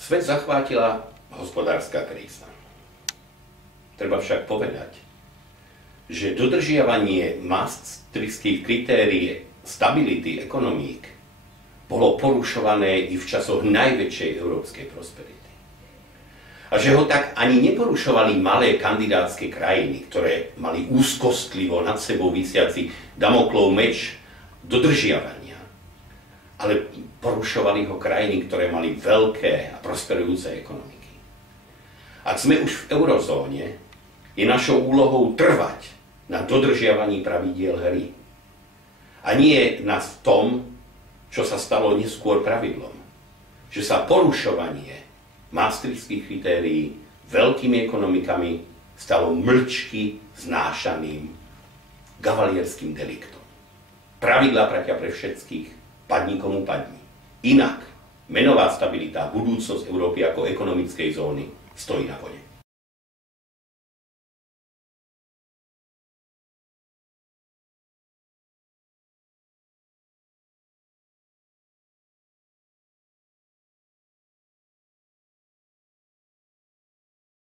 Svet zachvátila hospodárska kríza. Treba však povedať, že dodržiavanie maastrichtských kritérií stability ekonomík bolo porušované i v časoch najväčšej európskej prosperity. A že ho tak ani neporušovali malé kandidátske krajiny, ktoré mali úzkostlivo nad sebou visiaci Damoklov meč dodržiavania, ale porušovali ho krajiny, ktoré mali veľké a prosperujúce ekonomiky. Ak sme už v eurozóne, je našou úlohou trvať na dodržiavaní pravidiel hry. A nie na tom, čo sa stalo neskôr pravidlom. Že sa porušovanie maastrichtských kritérií veľkými ekonomikami stalo mlčky znášaným gavalierským deliktom. Pravidlá platia pre všetkých, padni komu padni. Inak menová stabilita, budúcnosť Európy ako ekonomickej zóny stojí na vode.